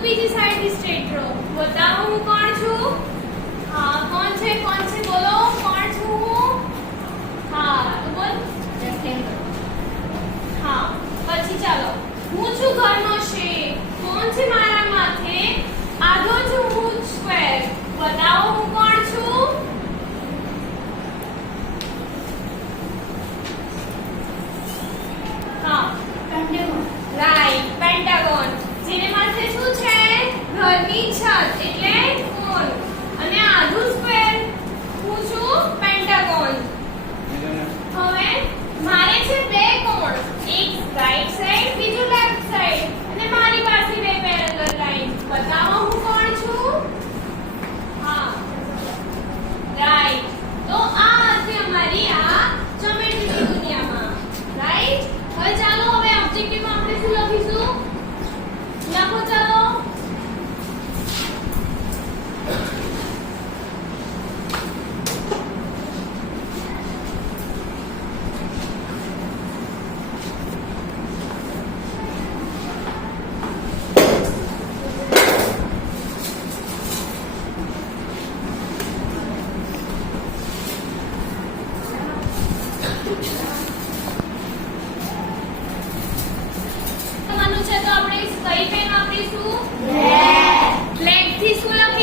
તું બીજી સાઈડ થી સ્ટ્રેટ રહો. બતાવો હું કોણ છું? હા, કોણ છે બોલો, કોણ છું હું? હા, તો બોલ. હા, પછી ચાલો. હું છું ઘરનો શેપ. કોણ છે મારા માથે? આધો છું હું સ્ક્વેર. બતાવો હું કોણ છું? હા, પેન્ટાગોન. Right, pentagon. જેને માથે શું છે? ઘરની છત એટલે કોણ. અને આધું સ્ક્વેર હું છું પેન્ટાગોન. હવે મારે છે બે કોણ, એક રાઈટ સાઈડ બીજું લેફ્ટ સાઈડ, અને મારી પાસે બે પેરેલલ લાઈન. બતાવો હું કોણ છું? હા, રાઈટ. તો આ હતી અમારી આ જ્યોમેટ્રીની દુનિયામાં. રાઈટ. હવે ચાલો હવે ઓબ્જેક્ટિવમાં આપણે શું લખીશું? લખો ચાલો. છે તો આપણે કઈ પેન વાપરીશું? બ્લેક થી શું લખીશું?